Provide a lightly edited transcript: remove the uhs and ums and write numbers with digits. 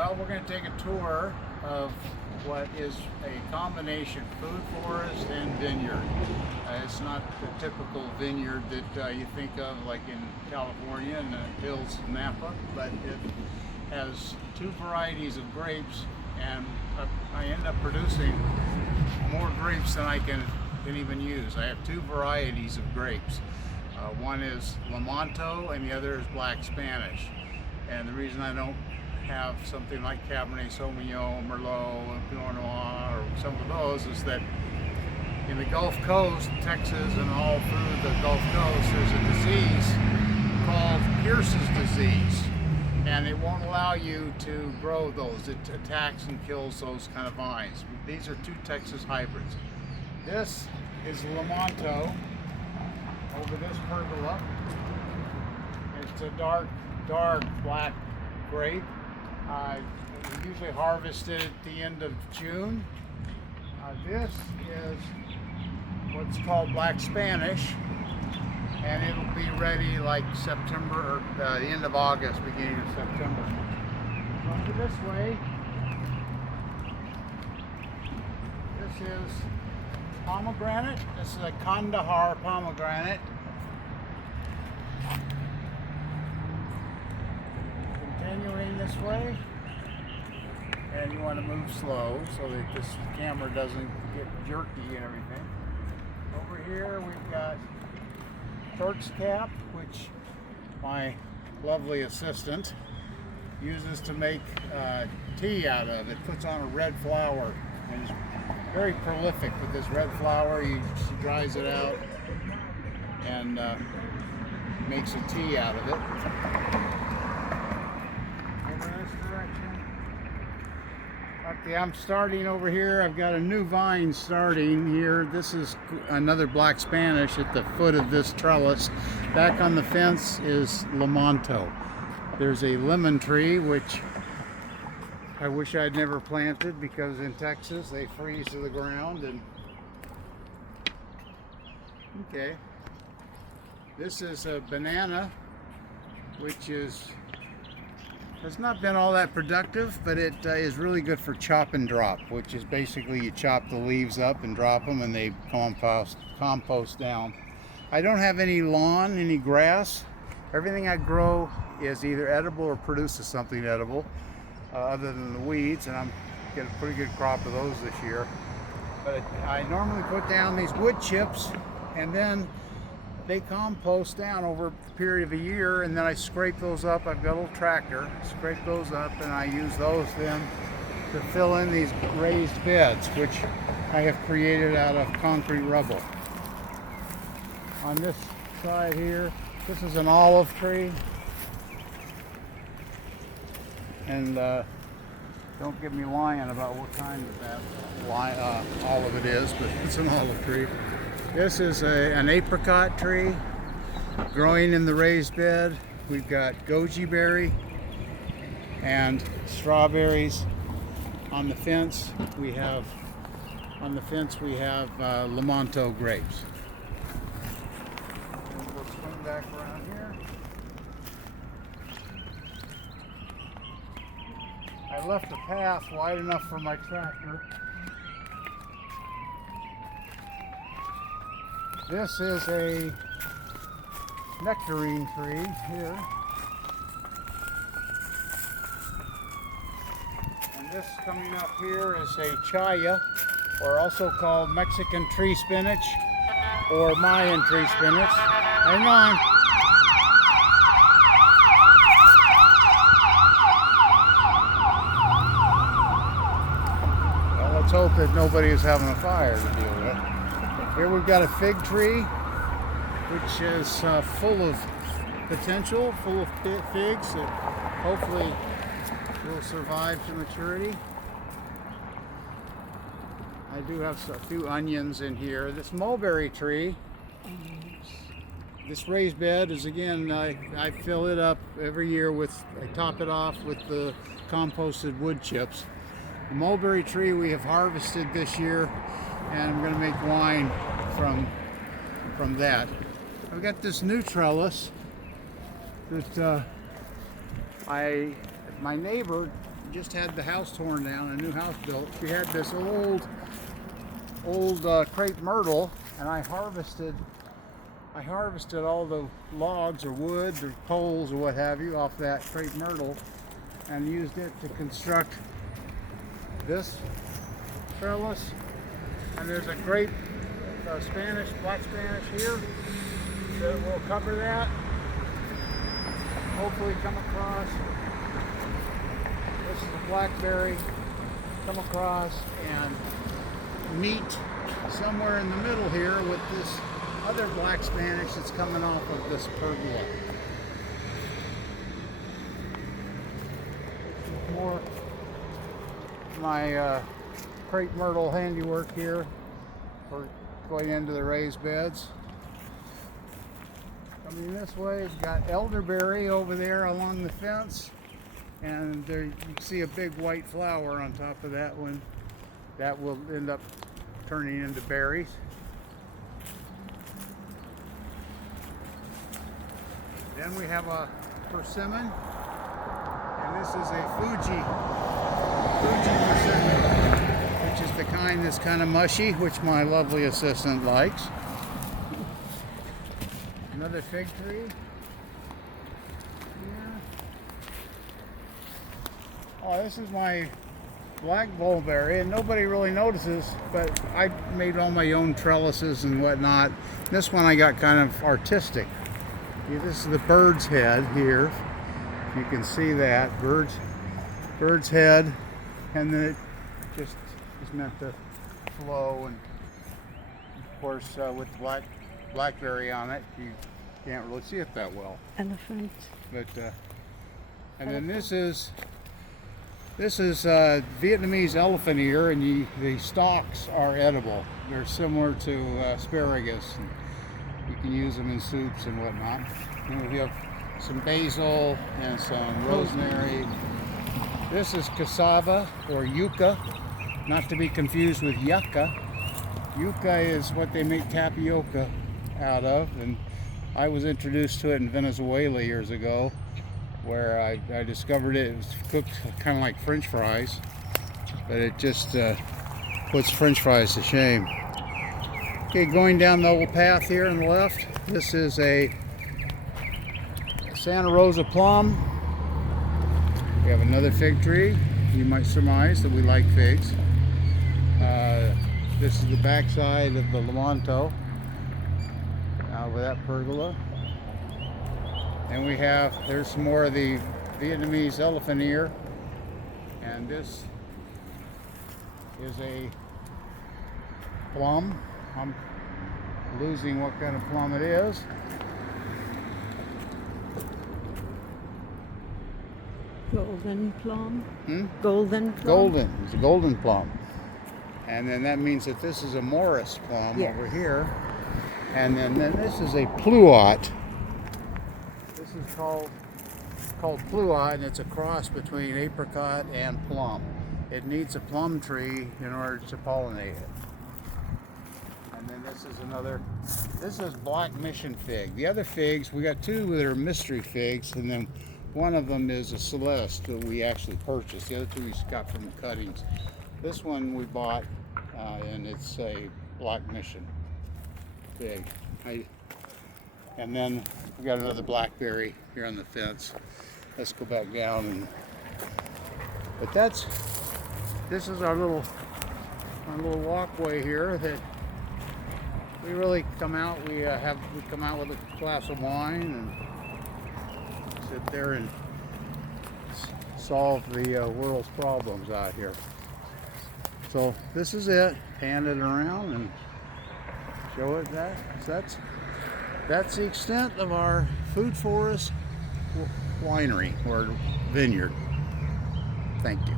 Well, we're going to take a tour of what is a combination food forest and vineyard. It's not the typical vineyard that you think of like in California and the hills of Napa, but it has two varieties of grapes, and I end up producing more grapes than I can even use. I have two varieties of grapes. One is Lamanto and the other is Black Spanish. And the reason I don't have something like Cabernet Sauvignon, Merlot, and Pinot Noir, or some of those, is that in the Gulf Coast, Texas, and all through the Gulf Coast, there's a disease called Pierce's disease, and it won't allow you to grow those. It attacks and kills those kind of vines. These are two Texas hybrids. This is Lamanto over this pergola. It's a dark black grape. We usually harvest it at the end of June. This is what's called Black Spanish, and it'll be ready like September or the end of August, beginning of September. Over this way, this is pomegranate. This is a Kandahar pomegranate. Continuing this way, and you want to move slow so that this camera doesn't get jerky and everything. Over here we've got Turk's cap, which my lovely assistant uses to make tea out of. It puts on a red flower and is very prolific with this red flower. She dries it out and makes a tea out of it. Okay, I'm starting over here. I've got a new vine starting here. This is another Black Spanish at the foot of this trellis. Back on the fence is Lamanto. There's a lemon tree, which I wish I'd never planted because in Texas they freeze to the ground. And okay, this is a banana, which has not been all that productive, but it is really good for chop and drop, which is basically you chop the leaves up and drop them and they compost down. I don't have any lawn, any grass. Everything I grow is either edible or produces something edible, other than the weeds, and I'm getting a pretty good crop of those this year. But I normally put down these wood chips, and then they compost down over a period of a year, and then I scrape those up. I've got a little tractor, scrape those up, and I use those then to fill in these raised beds, which I have created out of concrete rubble. On this side here, this is an olive tree, and don't get me lying about what kind of that olive it is, but it's an olive tree. This is an apricot tree growing in the raised bed. We've got goji berry and strawberries. On the fence we have Lamanto grapes. And we'll swing back around here. I left a path wide enough for my tractor. This is a nectarine tree here. And this coming up here is a chaya, or also called Mexican tree spinach or Mayan tree spinach. Hang on. Well, let's hope that nobody is having a fire to deal with. Here we've got a fig tree, which is full of potential, full of figs that hopefully will survive to maturity. I do have a few onions in here. This mulberry tree, this raised bed is, again, I fill it up every year I top it off with the composted wood chips. The mulberry tree we have harvested this year, and I'm going to make wine from that. I've got this new trellis that my neighbor just had the house torn down, a new house built. She had this old crepe myrtle, and I harvested all the logs or wood or poles or what have you off that crepe myrtle and used it to construct this trellis. And there's a great black Spanish here that will cover that. Hopefully come across. This is a blackberry. Come across and meet somewhere in the middle here with this other black Spanish that's coming off of this pergola. More my crepe myrtle handiwork here for going into the raised beds. Coming this way, we've got elderberry over there along the fence, and there you can see a big white flower on top of that one. That will end up turning into berries. Then we have a persimmon, and this is a Fuji persimmon, which is the kind that's kind of mushy, which my lovely assistant likes. Another fig tree. Yeah. Oh, this is my black bullberry, and nobody really notices, but I made all my own trellises and whatnot. This one I got kind of artistic. Yeah, this is the bird's head here. You can see that bird's head, and then it just is meant to flow. And of course, with blackberry on it, you can't really see it that well. Elephant. But and then this is Vietnamese elephant ear, and the stalks are edible. They're similar to asparagus. And you can use them in soups and whatnot. And we have some basil and some rosemary. This is cassava or yucca, not to be confused with yucca. Yucca is what they make tapioca out of, and I was introduced to it in Venezuela years ago, where I discovered it. It was cooked kind of like French fries, but it just puts French fries to shame. Okay, going down the old path here on the left, this is a Santa Rosa plum. We have another fig tree. You might surmise that we like figs. This is the backside of the Lamonto, over that pergola. And there's some more of the Vietnamese elephant ear. And this is a plum. I'm losing what kind of plum it is. Golden plum. Golden plum. Golden. It's a golden plum. And then that means that this is a Morris plum over here. And then this is a pluot. This is called pluot, and it's a cross between apricot and plum. It needs a plum tree in order to pollinate it. And then this is black mission fig. The other figs, we got two that are mystery figs, and then one of them is a Celeste that we actually purchased. The other two we got from the cuttings. This one we bought, and it's a black mission fig. And then we got another blackberry here on the fence. Let's go back down. But this is our little walkway here that we really come out. We come out with a glass of wine and sit there and solve the world's problems out here. So this is it. Hand it around and show it. That's the extent of our food forest winery or vineyard. Thank you.